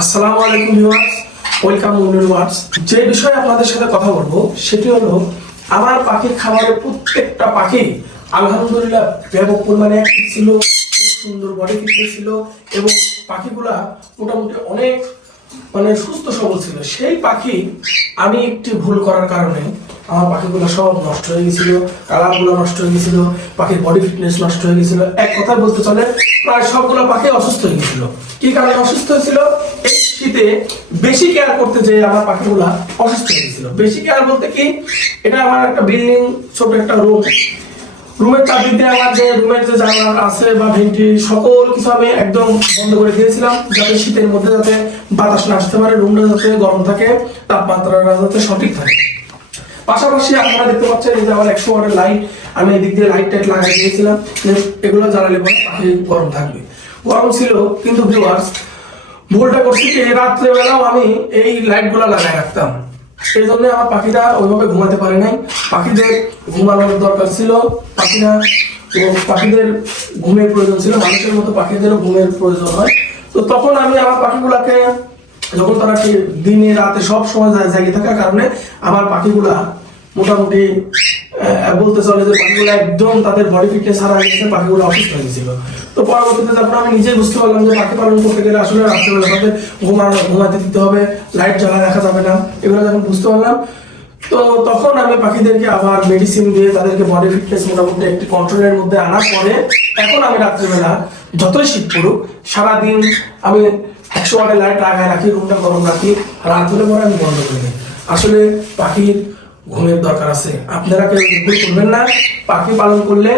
আসসালামু আলাইকুম viewers, welcome মুনির ওয়ার্ডস। যে বিষয়ে আপনাদের সাথে কথা বলবো সেটি হলো আমার পাখির খামারের প্রত্যেকটা পাখি আলহামদুলিল্লাহ ব্যাপক পরিমাণে অ্যাক্টিভ ছিল, খুব সুন্দর বডি ফিটনেস ছিল এবং পাখিগুলা মোটামুটি অনেক সুস্থ সবল ছিল। সেই পাখি আমি একটি ভুল করার কারণে আমার পাখিগুলো সব নষ্ট হয়ে গেছিল, কালারগুলো নষ্ট হয়ে গেছিল, পাখির বডি ফিটনেস নষ্ট হয়ে গেছিল। এক কথা বলতে চলে প্রায় সবগুলো পাখি অসুস্থ হয়ে গেছিল। কি কারণে অসুস্থ হয়েছিল? এই শীতে বেশি কেয়ার করতে যেয়ে আমার পাখিগুলা অসুস্থ হয়ে গেছিল। বেশি কেয়ার বলতে কি, এটা আমার একটা বিল্ডিং, ছোট একটা রুমের চারদিক দিয়ে আমার যে রুমের যে জানলা আছে বা ভেন্টি সকল কিছু আমি একদম বন্ধ করে দিয়েছিলাম, যাতে শীতের মধ্যে যাতে বাতাস না আসতে পারে, রুমটা যাতে গরম থাকে, তাপমাত্রাটা যাতে সঠিক থাকে। পাশাপাশি আপনারা দেখতে পাচ্ছেন এই যে আমার 100 ওয়াটের লাইট, আমি এদিক দিয়ে লাইট টাইট লাগাই দিয়েছিলাম, এগুলো জ্বালালে পরে পাখি গরম থাকবে। গরম ছিল, কিন্তু ভিউয়ার্স ভুলটা করছি কি, রাত্রেবেলাও আমি এই লাইট গুলা লাগাই রাখতাম। সেই জন্য আমার পাখিটা ওইভাবে ঘুমাতে পারে নাই। পাখিদের ঘুমানোর দরকার ছিল, পাখিদের ঘুমের প্রয়োজন ছিল, মানুষের মতো পাখিদেরও ঘুমের প্রয়োজন হয়। তো তখন আমি আমার পাখিগুলাকে, যখন তারা দিনে রাতে সব সময় জায়গায় থাকার কারণে আমার পাখিগুলা মোটামুটি বলতে চলে যে পাখিগুলো একদম তাদের বডি ফিটনেস হারা গেছে, পাখিগুলো অসুস্থ হয়ে গেছিল। তো পরবর্তীতে যখন আমি নিজেই বুঝতে পারলাম যে পাখি পালন করতে গেলে আসলে রাত্রেবেলা তাদের ঘুমাতে দিতে হবে, লাইট জ্বালা রাখা যাবে না, এগুলো যখন বুঝতে পারলাম, তো তখন আমি পাখিদেরকে আবার মেডিসিন দিয়ে তাদেরকে বডি ফিটনেস মোটামুটি একটি কন্ট্রোলের মধ্যে আনার পরে এখন আমি রাত্রেবেলা যতই শীত পড়ুক সারাদিন আমি 100 ওয়াটের লাইট লাগায় রাখি, রুমটা গরম রাখি, রাত হলে পরে আমি বন্ধ করে দিই। আসলে পাখির ঘুমের দরকার আছে, আপনারা কেউ ভুল করবেন না। পাখি পালন করলে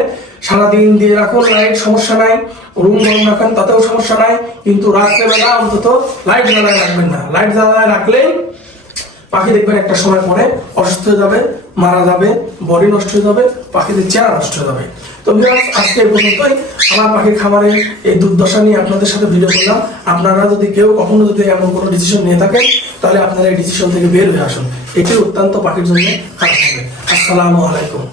সারাদিন দিয়ে রাখুন লাইট, সমস্যা নাই, রুম গরম রাখেন তাতেও সমস্যা নাই, কিন্তু রাত্রেবেলা অন্তত লাইট জ্বালায় রাখবেন না। লাইট জ্বালায় রাখলে পাখি দেখবেন একটা সময় পরে অসুস্থ হয়ে যাবে, মারা যাবে, বডি নষ্ট হয়ে যাবে, পাখিদের চেহারা নষ্ট হয়ে যাবে। তো আজকে এই পর্যন্তই আমার পাখির খামারে এই দুর্দশা নিয়ে আপনাদের সাথে ভিডিও করলাম। আপনারা যদি কেউ কখনো যদি এমন কোনো ডিসিশন নিয়ে থাকেন, তাহলে আপনারা এই ডিসিশন থেকে বের হয়ে আসুন। এটি অত্যন্ত পাখির জন্য খারাপ হবে। আসসালামু আলাইকুম।